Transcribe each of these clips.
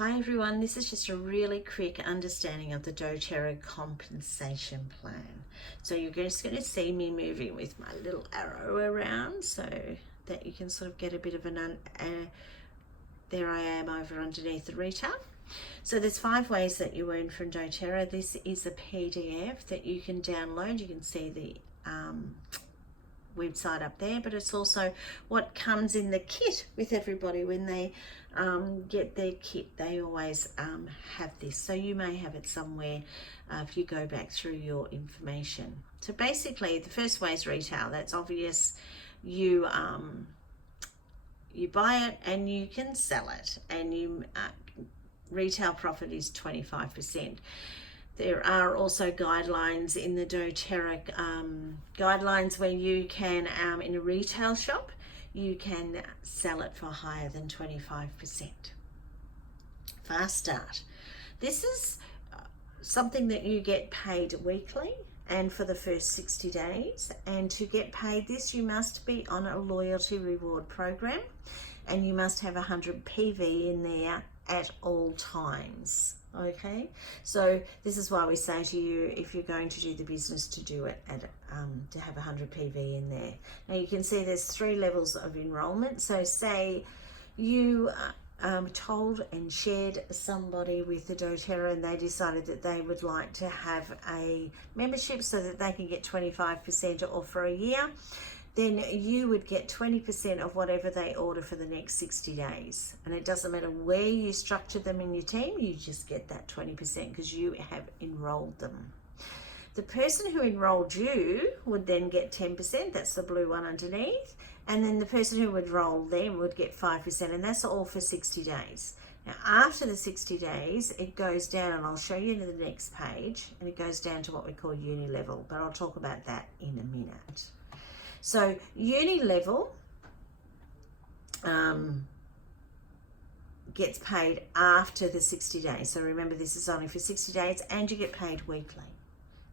Hi everyone, this is just a really quick understanding of the doTERRA compensation plan. So you're just going to see me moving with my little arrow around so that you can sort of get a bit of there I am over underneath the retail. So there's 5 ways that you earn from doTERRA. This is a PDF that you can download. You can see the website up there, but it's also what comes in the kit with everybody when they get their kit. They always have this, so you may have it somewhere if you go back through your information. So basically the first way is retail. That's obvious. You buy it and you can sell it, and you retail profit is 25%. There are also guidelines in the doTERRA guidelines where you can, in a retail shop, you can sell it for higher than 25%. Fast start. This is something that you get paid weekly and for the first 60 days. And to get paid this, you must be on a loyalty reward program and you must have 100 PV in there at all times. Okay, so this is why we say to you, if you're going to do the business, to do it at to have 100 PV in there. Now you can see there's 3 levels of enrollment. So say you told and shared somebody with the doTERRA and they decided that they would like to have a membership so that they can get 25% off for a year, then you would get 20% of whatever they order for the next 60 days. And it doesn't matter where you structure them in your team, you just get that 20% because you have enrolled them. The person who enrolled you would then get 10%, that's the blue one underneath, and then the person who would enroll them would get 5%, and that's all for 60 days. Now after the 60 days, it goes down, and I'll show you to the next page, and it goes down to what we call uni level, but I'll talk about that in a minute. So uni level gets paid after the 60 days. So remember, this is only for 60 days and you get paid weekly.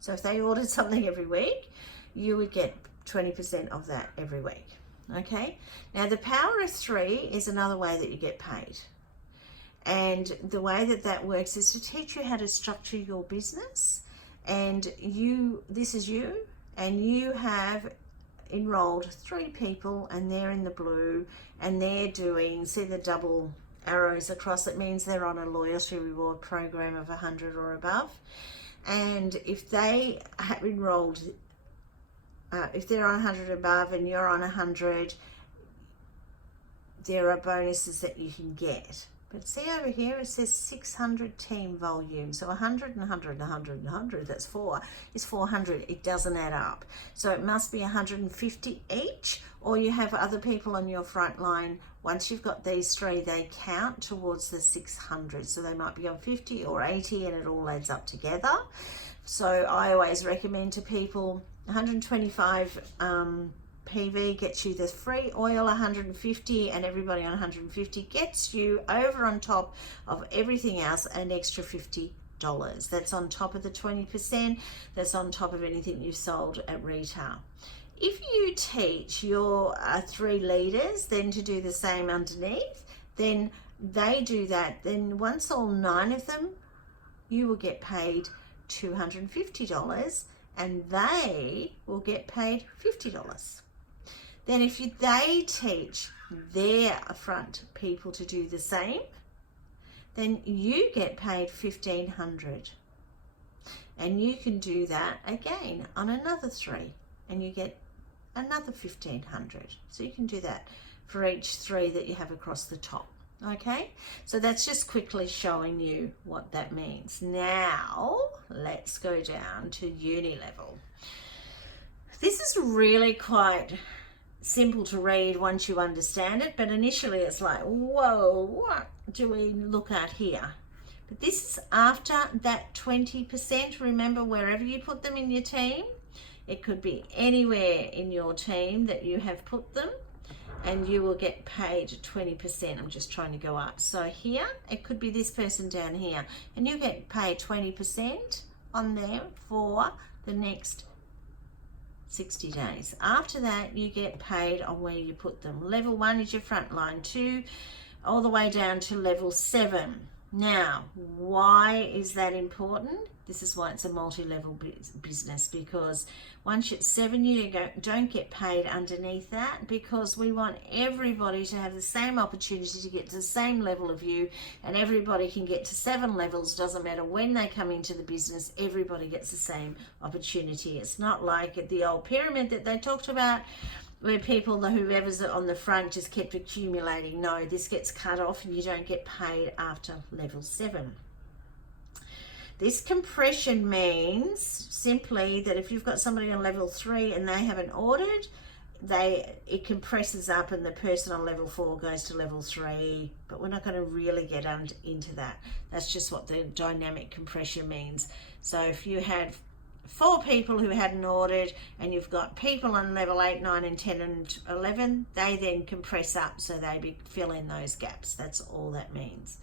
So if they ordered something every week, you would get 20% of that every week. Okay. Now the power of 3 is another way that you get paid. And the way that that works is to teach you how to structure your business. And this is you, and you have enrolled 3 people and they're in the blue and they're doing, see the double arrows across, it means they're on a loyalty reward program of 100 or above. And if they have enrolled, if they're on 100 above and you're on 100, there are bonuses that you can get. But see over here, it says 600 team volume. So 100 and 100 and 100 and 100, that's 4, is 400. It doesn't add up. So it must be 150 each, or you have other people on your front line. Once you've got these 3, they count towards the 600. So they might be on 50 or 80 and it all adds up together. So I always recommend to people 125 PV gets you the free oil, 150, and everybody on 150 gets you over on top of everything else an extra $50. That's on top of the 20%. That's on top of anything you've sold at retail. If you teach your 3 leaders then to do the same underneath, then they do that. Then once all 9 of them, you will get paid $250 and they will get paid $50. Then if they teach their front people to do the same, then you get paid $1,500. And you can do that again on another 3 and you get another $1,500. So you can do that for each 3 that you have across the top. Okay, so that's just quickly showing you what that means. Now let's go down to uni level. This is really quite simple to read once you understand it, but initially it's like, whoa, what do we look at here? But this is after that 20%. Remember, wherever you put them in your team, it could be anywhere in your team that you have put them, and you will get paid 20%. I'm just trying to go up. So here, it could be this person down here, and you get paid 20% on there for the next 60 days. After that, you get paid on where you put them. Level 1 is your front line, 2 all the way down to level 7. Now, why is that important? This is why it's a multi-level business, because once it's 7, you don't get paid underneath that, because we want everybody to have the same opportunity to get to the same level of you, and everybody can get to 7 levels. Doesn't matter when they come into the business, everybody gets the same opportunity. It's not like the old pyramid that they talked about, where people, whoever's on the front, just kept accumulating. No, this gets cut off and you don't get paid after level 7. This compression means simply that if you've got somebody on level 3 and they haven't ordered, it compresses up and the person on level 4 goes to level 3, but we're not going to really get into that. That's just what the dynamic compression means. So if you had 4 people who hadn't ordered and you've got people on level 8, 9 and 10 and 11, they then compress up, so they fill in those gaps. That's all that means.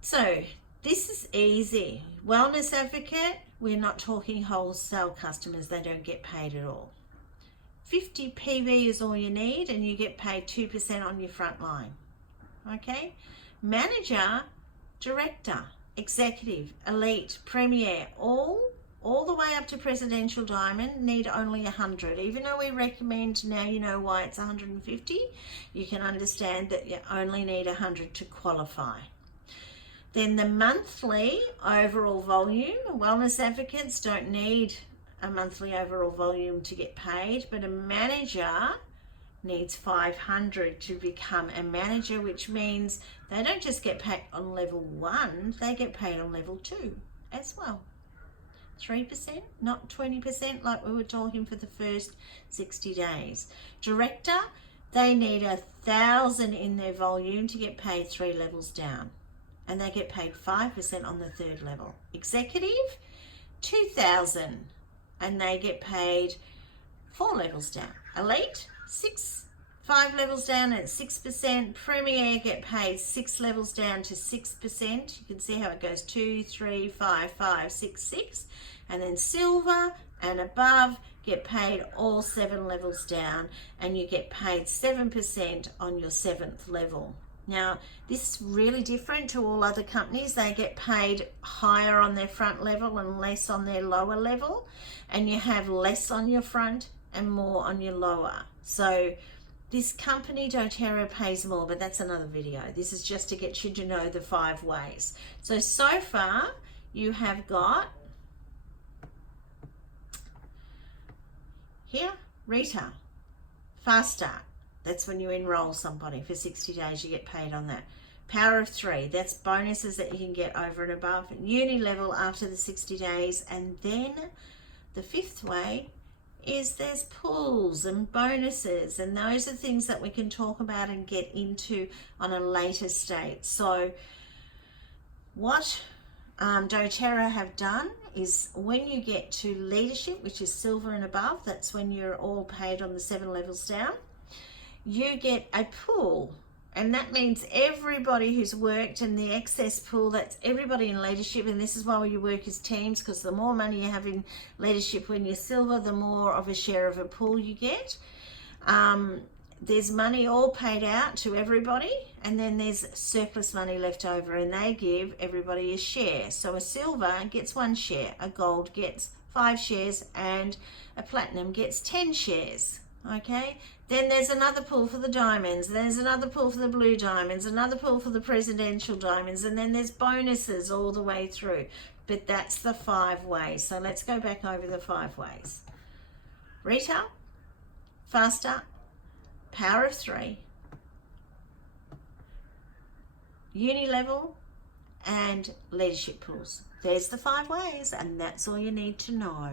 So this is easy. Wellness advocate, we're not talking wholesale customers. They don't get paid at all. 50 PV is all you need, and you get paid 2% on your front line. Okay? Manager, director, executive, elite, premier, all the way up to presidential diamond, need only 100. Even though we recommend, now you know why it's 150, you can understand that you only need 100 to qualify. Then the monthly overall volume, wellness advocates don't need a monthly overall volume to get paid, but a manager needs 500 to become a manager, which means they don't just get paid on level 1, they get paid on level 2 as well. 3%, not 20% like we were talking for the first 60 days. Director, they need 1,000 in their volume to get paid 3 levels down, and they get paid 5% on the 3rd level. Executive, 2,000, and they get paid 4 levels down. Elite, 5 levels down at 6%. Premier get paid 6 levels down to 6%. You can see how it goes 2, 3, 5, 5, 6, 6. And then silver and above get paid all 7 levels down, and you get paid 7% on your 7th level. Now, this is really different to all other companies. They get paid higher on their front level and less on their lower level, and you have less on your front and more on your lower. So this company, doTERRA, pays more, but that's another video. This is just to get you to know the 5 ways. So far, you have got here, retail, fast start. That's when you enroll somebody for 60 days, you get paid on that. Power of 3, that's bonuses that you can get over and above. Uni level after the 60 days. And then the 5th way is there's pools and bonuses, and those are things that we can talk about and get into on a later state. So what doTERRA have done is, when you get to leadership, which is silver and above, that's when you're all paid on the 7 levels down, you get a pool, and that means everybody who's worked in the excess pool, that's everybody in leadership. And this is why you work as teams, because the more money you have in leadership when you're silver, the more of a share of a pool you get. There's money all paid out to everybody, and then there's surplus money left over, and they give everybody a share. So a silver gets 1 share, a gold gets 5 shares, and a platinum gets 10 shares. Okay, then there's another pool for the diamonds, there's another pool for the blue diamonds, another pool for the presidential diamonds, and then there's bonuses all the way through. But that's the 5 ways. So let's go back over the 5 ways. Retail, fast start, power of 3, uni level, and leadership pools. There's the 5 ways, and that's all you need to know.